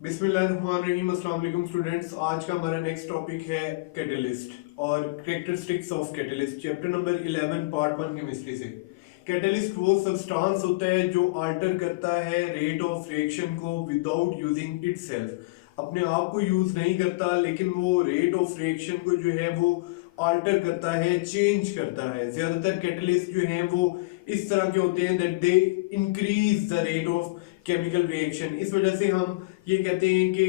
बिस्मिल्लाहिर्रहमानिर्रहीम। अस्सलाम वालेकुम स्टूडेंट्स। आज का हमारा नेक्स्ट टॉपिक है कैटलिस्ट और characteristics of catalyst, chapter number 11 part 1 chemistry से। कैटलिस्ट वो सब्सटेंस होता है जो अल्टर करता है रेट ऑफ रिएक्शन को विदाउट यूजिंग इटसेल्फ। अपने आप को यूज नहीं करता लेकिन वो रेट ऑफ रिएक्शन को जो है वो अल्टर करता है, चेंज करता है। ज्यादातर कैटलिस्ट जो हैं वो इस तरह के होते हैं that they increase the rate of chemical reaction. इस वजह से हम ये कहते हैं कि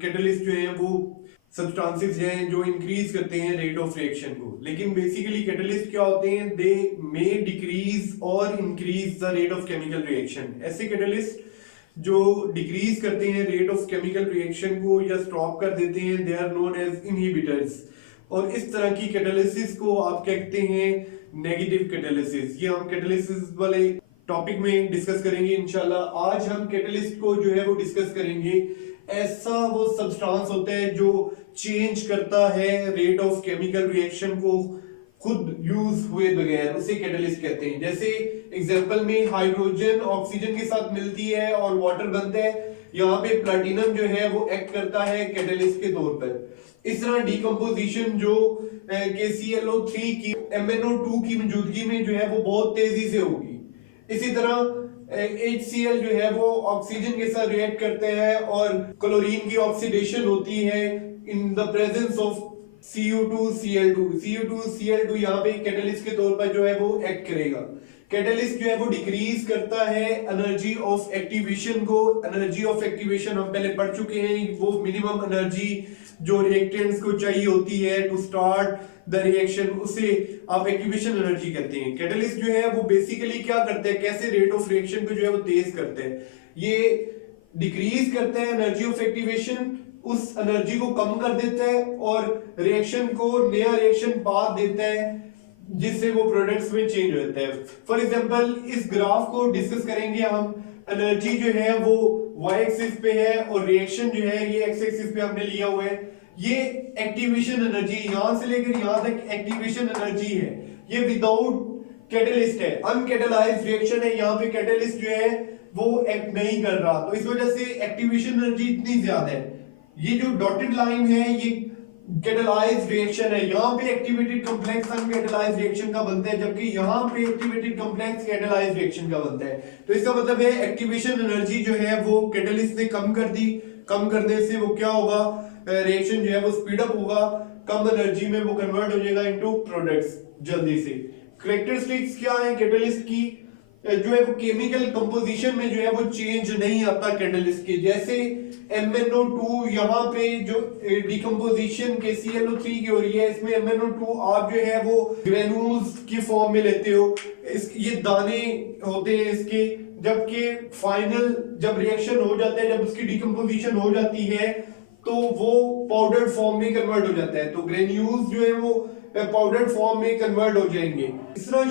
कैटलिस्ट जो है वो सब्सटेंसेस हैं जो इंक्रीज करते हैं रेट ऑफ रिएक्शन को। लेकिन बेसिकली कैटलिस्ट क्या होते हैं, दे मे डिक्रीज और increase the rate of chemical reaction. ऐसे कैटलिस्ट जो डिक्रीज करते हैं रेट ऑफ केमिकल रिएक्शन को या स्टॉप कर देते हैं, they are known as inhibitors. और इस तरह की कैटालिसिस को आप कहते हैं नेगेटिव कैटालिसिस। ये हम कैटालिसिस वाले टॉपिक में डिस्कस करेंगे इंशाल्लाह। आज हम कैटलिस्ट को जो है वो डिस्कस करेंगे। ऐसा वो सब्सटेंस होता है जो चेंज करता है रेट ऑफ केमिकल रिएक्शन को खुद यूज हुए बगैर, उसे कैटलिस्ट कहते हैं। जैसे एग्जांपल में हाइड्रोजन ऑक्सीजन के साथ मिलती है और वाटर बनता है, यहाँ पे प्लैटिनम जो है वो एक्ट करता है कैटलिस्ट के तौर पर। इस तरह डिकम्पोजिशन जो KClO3 की MnO2 की मौजूदगी में जो है वो बहुत तेजी से होगी। इसी तरह HCl जो है वो ऑक्सीजन के साथ रिएक्ट करते हैं और क्लोरीन की ऑक्सीडेशन होती है in the presence of Cu2Cl2। Cu2Cl2 यहाँ पे कैटलिस्ट के तौर पर जो है वो एक्ट करेगा। कैटलिस्ट जो है वो डिक्रीज करता है एनर्जी ऑफ एक्टिवेशन को। एनर्जी ऑफ एक्टिवेशन हम पहले पढ़ चुके हैं, वो मिनिमम एनर्जी जो रिएक्टेंट्स को चाहिए होती है टू स्टार्ट द रिएक्शन, उसे आप एक्टिवेशन एनर्जी कहते हैं। कैटलिस्ट जो है वो बेसिकली क्या करते हैं, कैसे रेट ऑफ रिएक्शन को जो है वो तेज करते हैं। ये डिक्रीज करते हैं एनर्जी ऑफ एक्टिवेशन, उस एनर्जी को कम कर देता है और रिएक्शन को नया रिएक्शन पाथ देता है जिससे वो प्रोडक्ट्स में चेंज होता है। फॉर एग्जांपल इस ग्राफ को डिस्कस करेंगे हम। एनर्जी जो है वो y एक्सिस पे है और रिएक्शन जो है ये x एक्सिस पे हमने लिया हुआ है। ये एक्टिवेशन एनर्जी, यहां से लेकर यहां तक एक्टिवेशन एनर्जी है। ये विदाउट कैटलिस्ट है, अनकैटलाइज्ड रिएक्शन है। यहाँ पे कैटलिस्ट जो है वो एक्ट नहीं कर रहा, तो इस वजह से एक्टिवेशन एनर्जी इतनी ज्यादा है। ये जो डॉटेड लाइन है ये कैटलाइज्ड रिएक्शन है। यहाँ पे एक्टिवेटेड कॉम्प्लेक्स अनकैटलाइज्ड रिएक्शन का बनता है, जबकि यहाँ पे एक्टिवेटेड कॉम्प्लेक्स कैटलाइज्ड रिएक्शन का बनता है। तो इसका मतलब है एक्टिवेशन एनर्जी जो है वो कैटलिस्ट ने कम कर दी। कम करने से वो क्या होगा, रिएक्शन जो है वो स्पीड अप होगा, कम एनर्जी में वो कन्वर्ट हो जाएगा इनटू प्रोडक्ट्स जल्दी से। कैरेक्टरिस्टिक्स क्या है कैटलिस्ट की, जो है वो केमिकल कंपोजिशन में जो है वो चेंज नहीं आता कैटलिस्ट के। जैसे MnO2 यहाँ पे जो डिकम्पोजिशन KClO3 की हो रही है, इसमें MnO2 आप जो है वो ग्रेन्यूल्स की फॉर्म में लेते हो। ये दाने होते हैं इसके, जबकि फाइनल जब रिएक्शन हो जाता है, जब उसकी डिकम्पोजिशन हो जाती है तो वो पाउडर फॉर्म में कन्वर्ट हो जाता है। तो ग्रेन्यूल्स जो है वो पाउडर फॉर्म में कन्वर्ट हो जाएंगे। इस तरह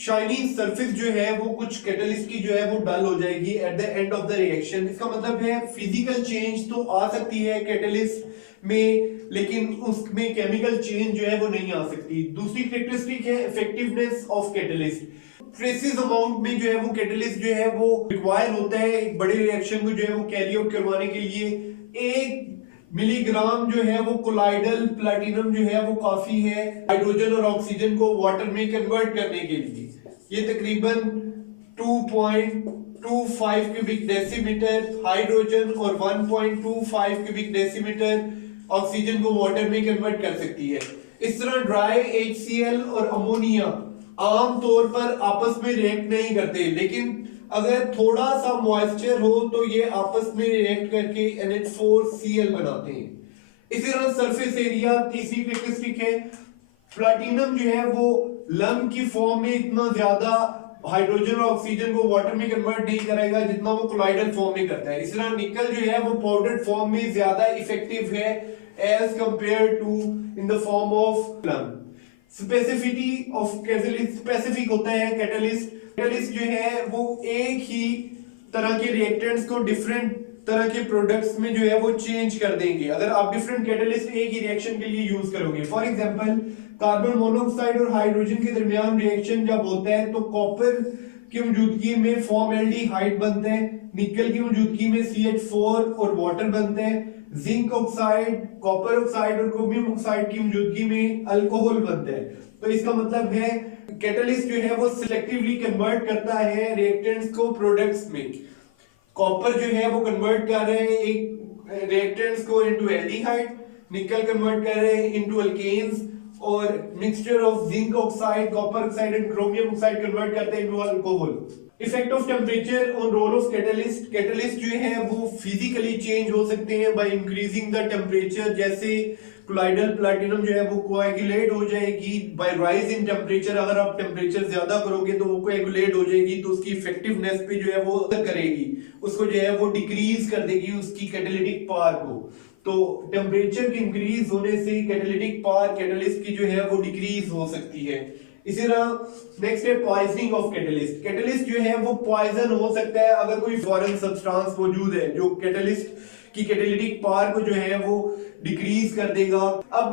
शाइनी सरफेस जो है वो कुछ कैटलिस्ट की जो है वो डल हो जाएगी at the end of the reaction. इसका मतलब है फिजिकल चेंज तो आ सकती है कैटलिस्ट में, लेकिन उसमें केमिकल चेंज जो है वो नहीं आ सकती। दूसरी कैरेक्टरिस्टिक है effectiveness of catalyst. Traces amount में जो है वो कैटलिस्ट जो है वो रिक्वायर होता है एक बड़े रिएक्शन को जो है वो कैरी आउट करवाने के लिए। 1 मिलीग्राम जो है वो कोलाइडल प्लैटिनम जो है वो काफी है हाइड्रोजन और ऑक्सीजन को वाटर में कन्वर्ट करने के लिए। ये तकरीबन 2.25 क्यूबिक डेसीमीटर हाइड्रोजन और 1.25 क्यूबिक डेसीमीटर ऑक्सीजन को वाटर में कन्वर्ट कर सकती है। इस तरह ड्राई HCl और अमोनिया आमतौर पर आपस में रिएक्ट नहीं करते, लेकिन अगर थोड़ा सा मॉइस्चर हो तो ये आपस में रिएक्ट करके NH4Cl बनाते हैं। इसी तरह सरफेस एरिया तीसरी कैरेक्टरिस्टिक है। प्लैटिनम जो है वो लम्ब की फॉर्म में इतना ज्यादा हाइड्रोजन और ऑक्सीजन को वाटर में कन्वर्ट नहीं करेगा जितना वो कोलाइडल फॉर्म में करता है। इस तरह निकल जो है वो पाउडर फॉर्म में ज्यादा इफेक्टिव है as compared to in the form of lump. Specificity of catalyst, specific होता है कैटलिस्ट। कैटलिस्ट जो है वो एक ही तरह के रिएक्टेंट्स को डिफरेंट तरह के प्रोडक्ट्स में जो है वो चेंज कर देंगे अगर आप डिफरेंट कैटलिस्ट एक ही रिएक्शन के लिए यूज करोगे। फॉर एग्जांपल कार्बन मोनोऑक्साइड और हाइड्रोजन के दरमियान रिएक्शन जब होता है तो कॉपर की मौजूदगी में फॉर्मल्डिहाइड बनते हैं, निकल की मौजूदगी में CH4 और वाटर बनते हैं, जिंक ऑक्साइड, कॉपर ऑक्साइड और क्रोमियम ऑक्साइड की मौजूदगी में अल्कोहल बनता है। तो इसका मतलब है कैटलिस्ट जो है वो सिलेक्टिवली कन्वर्ट करता है रिएक्टेंट्स को प्रोडक्ट्स में। कॉपर जो है वो कन्वर्ट कर रहे हैं एक रिएक्टेंट्स को इनटू एल्डिहाइड, निकल कन्वर्ट कर रहे हैं इनटू अल्केन्स, और mixture of zinc oxide, copper oxide and chromium oxide convert करते हैं into alcohol. Effect of temperature on roll of catalyst, catalyst जो है वो फिजिकली चेंज हो सकते हैं बाय इंक्रीजिंग द टेम्परेचर। जैसे कोलाइडल प्लैटिनम जो है वो कोएगुलेट हो जाएगी बाय राइज इन टेम्परेचर। अगर आप टेम्परेचर ज्यादा करोगे तो वो कोएगुलेट हो जाएगी, तो उसकी इफेक्टिवनेस पे जो है वो असर करेगी, उसको जो है वो डिक्रीज कर देगी उसकी कैटालिटिक पावर को। तो टेम्परेचर के इंक्रीज होने से कैटालिटिक पावर कैटलिस्ट की जो है वो डिक्रीज हो सकती है। इसी तरह नेक्स्ट है पॉइजनिंग ऑफ कैटलिस्ट। कैटलिस्ट जो है वो पॉइजन हो सकता है अगर कोई फॉरेन सब्सटेंस मौजूद है जो कैटलिस्ट की कैटालिटिक पावर को जो है वो डिक्रीज कर देगा। अब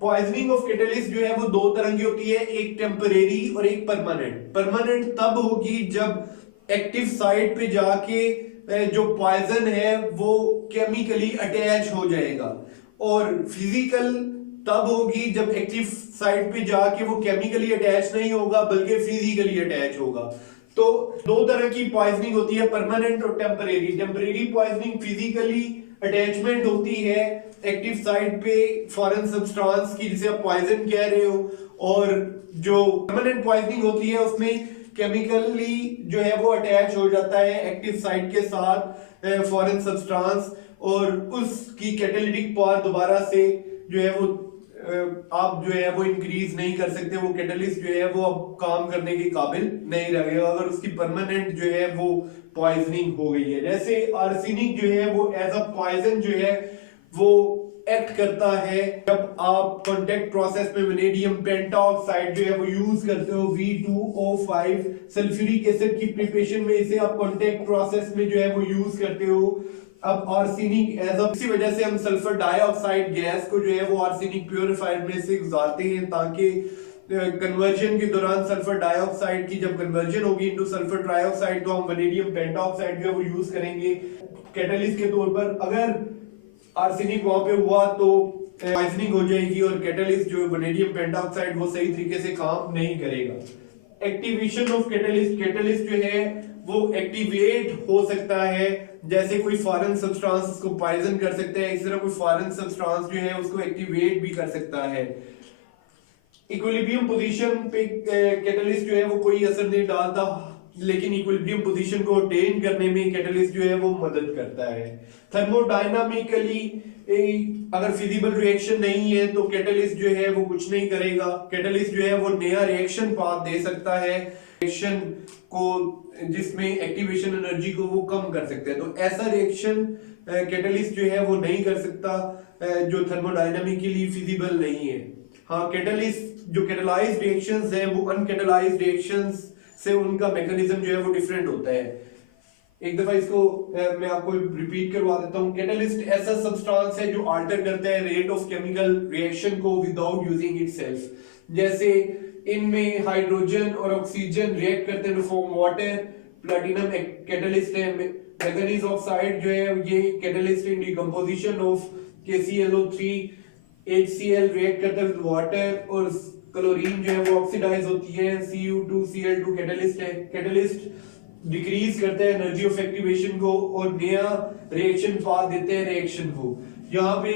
पॉइजनिंग ऑफ कैटलिस्ट जो है वो दो तरह की होती है, एक टेम्परेरी और एक परमानेंट। परमानेंट तब होगी जब एक्टिव साइट पे जाके जो पॉइजन है वो केमिकली अटैच हो जाएगा, और फिजिकल तब होगी जब एक्टिव साइट पे जाके वो केमिकली अटैच नहीं होगा बल्कि फिजिकली अटैच होगा। तो दो तरह की पॉइजनिंग होती है, परमानेंट और temporary. Temporary poisoning physically attachment होती है एक्टिव साइट पे फॉरेन सब्सटेंस की जिसे आप पॉइजन कह रहे हो, और जो परमानेंट पॉइजनिंग होती है उसमें केमिकली जो है वो अटैच हो जाता है एक्टिव साइट के साथ फॉरेन सब्सटेंस, और उसकी कैटालिटिक पावर दोबारा से जो है वो आप जो है वो इंक्रीज नहीं कर सकते। वो कैटलिस्ट जो है वो अब काम करने के काबिल नहीं रहेगा अगर उसकी परमानेंट जो है वो पॉइजनिंग हो गई है। जैसे आर्सेनिक जो है वो एज अ पॉइजन जो है वो एक्ट करता है जब आप कांटेक्ट प्रोसेस में वेनेडियम पेंटाऑक्साइड जो है वो यूज करते हो V2O5 सल्फ्यूरिक एसिड की प्रिपरेशन में, इसे आप कांटेक्ट प्रोसेस में जो है वो यूज करते हो। अब आर्सेनिक एज इसी वजह से हम सल्फर डाइऑक्साइड गैस को जो है वो आर्सेनिक प्यूरिफायर में से गुजारते हैं ताकि कन्वर्जन के दौरान सल्फर डाइऑक्साइड की जब कन्वर्जन होगी इनटू सल्फर ट्राइऑक्साइड तो हम वेनेडियम पेंटाऑक्साइड जो है वो यूज करेंगे कैटलिस्ट के तौर पर। अगर आर्सेनिक वहां पे हुआ तो पॉइजनिंग हो जाएगी और कैटलिस्ट जो वेनेडियम पेंटाऑक्साइड वो सही तरीके से काम नहीं करेगा। एक्टिवेशन ऑफ कैटलिस्ट, कैटलिस्ट जो है वो एक्टिवेट हो सकता है, जैसे कोई फॉरेन सब्सटेंस उसको पॉइजन कर सकता है, इस तरह कोई फॉरेन सब्सटेंस जो है उसको एक्टिवेट भी कर सकता है। इक्विलिब्रियम पोजीशन पे कैटलिस्ट जो है वो कोई असर नहीं डालता, लेकिन इक्विलिब्रियम पोजीशन को अटेन करने में कैटलिस्ट जो है वो मदद करता है। थर्मोडायनामिकली अगर फिजिबल रिएक्शन नहीं है तो कैटलिस्ट जो है वो कुछ नहीं करेगा। कैटलिस्ट जो है वो नया रिएक्शन पाथ दे सकता है रिएक्शन को जिसमें एक्टिवेशन एनर्जी को वो कम कर सकते हैं, तो ऐसा रिएक्शन कैटलिस्ट जो है वो नहीं कर सकता जो थर्मोडायनामिकली फिजिबल नहीं है। हाँ, कैटलिस्ट जो कैटलाइज्ड रिएक्शंस हैं वो अनकैटलाइज्ड रिएक्शंस से उनका मैकेनिज्म जो है वो डिफरेंट होता है। एक दफा इसको मैं आपको रिपीट करवा देता हूँ। कैटलिस्ट ऐसा सब्सटेंस है जो अल्टर करता है रेट ऑफ केमिकल रिएक्शन को विदाउट यूजिंग इटसेल्फ। जैसे इनमें हाइड्रोजन और ऑक्सीजन रिएक्ट करते हैं to form water, platinum catalyst है। मैंगनीज ऑक्साइड जो है ये catalyst in decomposition of KClO3, HCl react करता है विद वाटर, और क्लोरीन जो है वो ऑक्सीडाइज होती है, Cu2Cl2 कैटलिस्ट है। कैटलिस्ट डिक्रीज करते हैं एनर्जी ऑफ एक्टिवेशन को और नया रिएक्शन पाथ देते हैं रिएक्शन को। यहाँ पे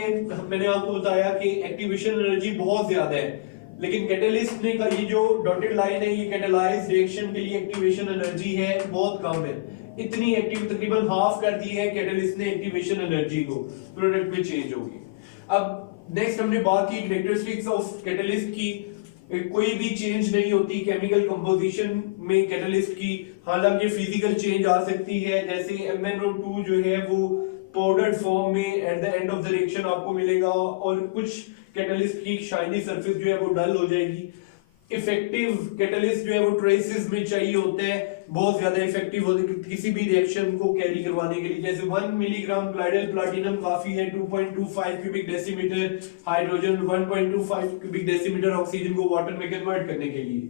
मैंने आपको बताया कि एक्टिवेशन एनर्जी बहुत ज्यादा है, लेकिन कैटलिस्ट ने का ये जो डॉटेड लाइन है ये कैटलाइज्ड रिएक्शन के लिए एक्टिवेशन एनर्जी है बहुत कम है। इतनी एक्टिव तकरीबन हाफ कर दी है कैटलिस्ट ने एक्टिवेशन एनर्जी को, प्रोडक्ट में चेंज होगी। अब नेक्स्ट हमने बात की कैरेक्टरिस्टिक्स ऑफ कैटलिस्ट की। कोई भी चेंज नहीं होती केमिकल कंपोजिशन में कैटलिस्ट की, हालांकि फिजिकल चेंज आ सकती है। जैसे MnO2 जो है वो पाउडर्ड फॉर्म में at the end of the reaction आपको मिलेगा, और कुछ कैटलिस्ट की शाइनी सरफेस जो है वो डल हो जाएगी। इफेक्टिव कैटलिस्ट जो है वो ट्रेसेस में चाहिए होते हैं, बहुत ज्यादा इफेक्टिव होते हैं किसी भी रिएक्शन को कैरी करवाने के लिए। जैसे 1 मिलीग्राम कोलाइडल प्लैटिनम काफी है 2.25 cubic decimetre hydrogen, 1.25 cubic decimetre oxygen को वाटर में कन्वर्ट करने के लिए।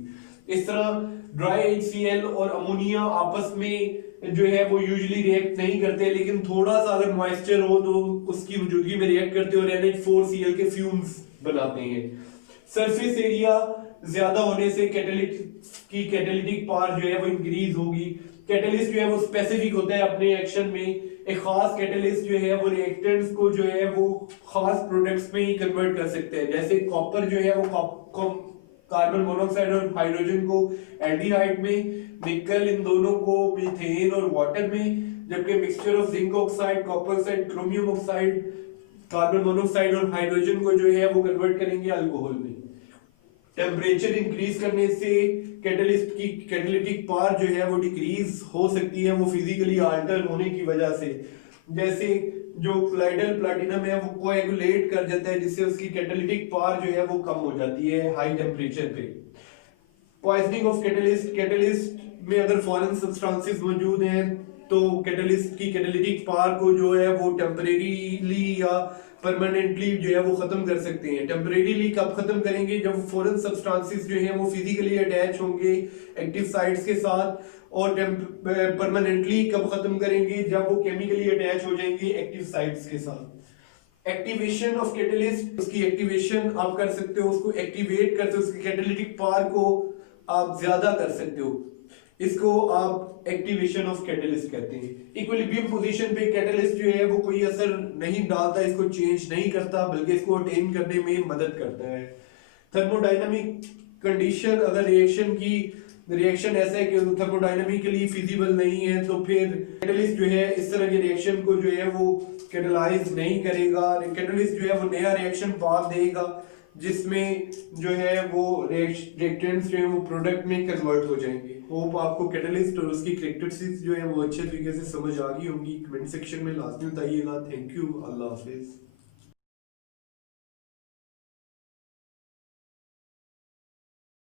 इस तरह ड्राई HCl और अमोनिया आपस में जो है वो यूजुअली रिएक्ट नहीं करते, लेकिन थोड़ा सा अगर मॉइस्चर हो तो उसकी मौजूदगी में रिएक्ट करते और NH4Cl के फ्यूम्स बनाते हैं। सरफेस एरिया ज्यादा होने से कैटेलिटिक पावर जो है वो इंक्रीज होगी। कैटलिस्ट जो है वो स्पेसिफिक होता है अपने एक्शन में। एक खास कैटलिस्ट जो है वो रिएक्टेंट्स को जो है वो खास प्रोडक्ट्स में ही कन्वर्ट कर सकते हैं। जैसे कॉपर जो है वो कार्बन मोनोऑक्साइड और हाइड्रोजन को एल्डिहाइड में, निकल इन दोनों को मीथेन और वाटर में, जबकि mixture of zinc oxide, copper oxide, chromium oxide, carbon monoxide और हाइड्रोजन को जो है वो कन्वर्ट करेंगे अल्कोहल में। टेम्परेचर इंक्रीज करने से कैटलिस्ट की कैटेलिटिक पावर जो है वो डिक्रीज हो सकती है, वो फिजिकली अल्टर होने की वजह से। जैसे जो क्लाइडल प्लैटिनम है वो कोएगुलेट कर जाता है, जिससे उसकी कैटेलिटिक पावर जो है वो कम हो जाती है हाई टेम्परेचर पे। पॉइजनिंग ऑफ कैटलिस्ट, कैटलिस्ट में अगर फॉरेन सब्सटेंसेस मौजूद हैं तो कैटलिस्ट की कैटेलिटिक पावर को जो है वो टेम्परेरीली या परमानेंटली जो है वो खत्म कर सकते हैं। टेम्परेरीली कब खत्म करेंगे? जब फॉरेन सब्सटेंसेस जो है वो फिजिकली अटैच होंगे एक्टिव साइट्स के साथ। और परमानेंटली कब खत्म करेंगे? जब वो केमिकली अटैच हो जाएंगे एक्टिव साइट्स के साथ। एक्टिवेशन ऑफ कैटलिस्ट, उसकी एक्टिवेशन आप कर सकते हो, उसको एक्टिवेट करते हो, उसकी कैटेलिटिक पावर को आप ज्यादा कर सकते हो, इसको आप एक्टिवेशन ऑफ कैटलिस्ट कहते हैं। इक्विलिब्रियम पोजीशन पे कैटलिस्ट जो है वो कोई असर नहीं डालता, इसको चेंज नहीं करता, बल्कि इसको अटेन करने में मदद करता है। थर्मोडायनामिक कंडीशन, अगर रिएक्शन ऐसा है कि थर्मोडायनामिकली फिजिबल नहीं है तो फिर कैटलिस्ट जो है इस तरह के रिएक्शन को जो है वो कैटलाइज नहीं करेगा। कैटलिस्ट जो है वो नया रिएक्शन पाथ देगा जिसमें जो है वो रिएक्टेंट्स जो है वो प्रोडक्ट में कन्वर्ट हो जाएंगे। होप आपको कैटलिस्ट और उसकी कैरेक्टरिस्टिक्स जो है वो अच्छे तरीके से समझ आ गई होंगी। कमेंट सेक्शन में लाजमी बताइएगा। Thank you. Allah Hafiz.